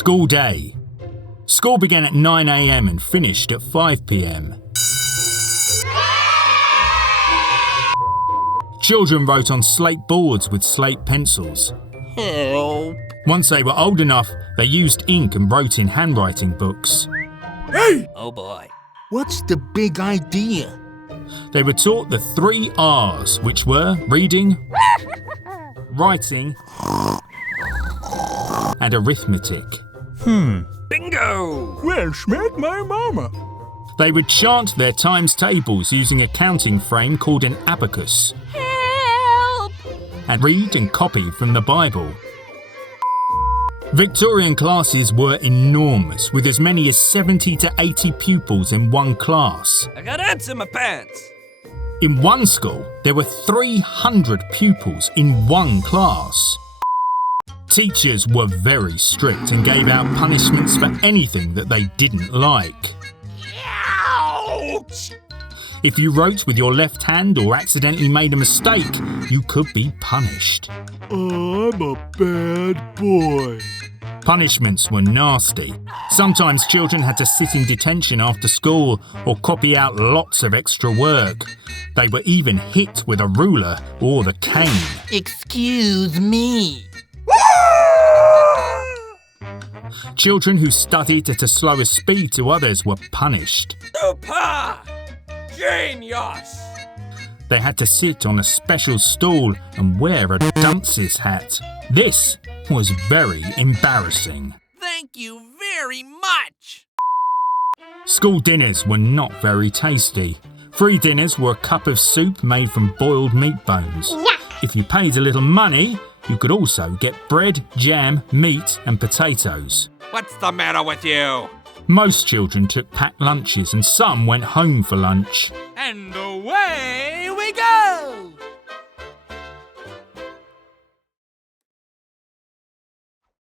School day. School began at 9 a.m. and finished at 5 p.m. Children wrote on slate boards with slate pencils. Help. Once they were old enough, they used ink and wrote in handwriting books. Hey! Oh boy. What's the big idea? They were taught the 3 R's, which were reading, writing, and arithmetic. Bingo! Well, smack my mama. They would chant their times tables using a counting frame called an abacus. Help! And read and copy from the Bible. Victorian classes were enormous, with as many as 70 to 80 pupils in one class. I got ants in my pants. In one school, there were 300 pupils in one class. Teachers were very strict and gave out punishments for anything that they didn't like. Ouch! If you wrote with your left hand or accidentally made a mistake, you could be punished. I'm a bad boy. Punishments were nasty. Sometimes children had to sit in detention after school or copy out lots of extra work. They were even hit with a ruler or the cane. Excuse me. Children who studied at a slower speed to others were punished. Super! Genius! They had to sit on a special stool and wear a dunce's hat. This was very embarrassing. Thank you very much! School dinners were not very tasty. Free dinners were a cup of soup made from boiled meat bones. If you paid a little money, you could also get bread, jam, meat and potatoes. What's the matter with you? Most children took packed lunches and some went home for lunch. And away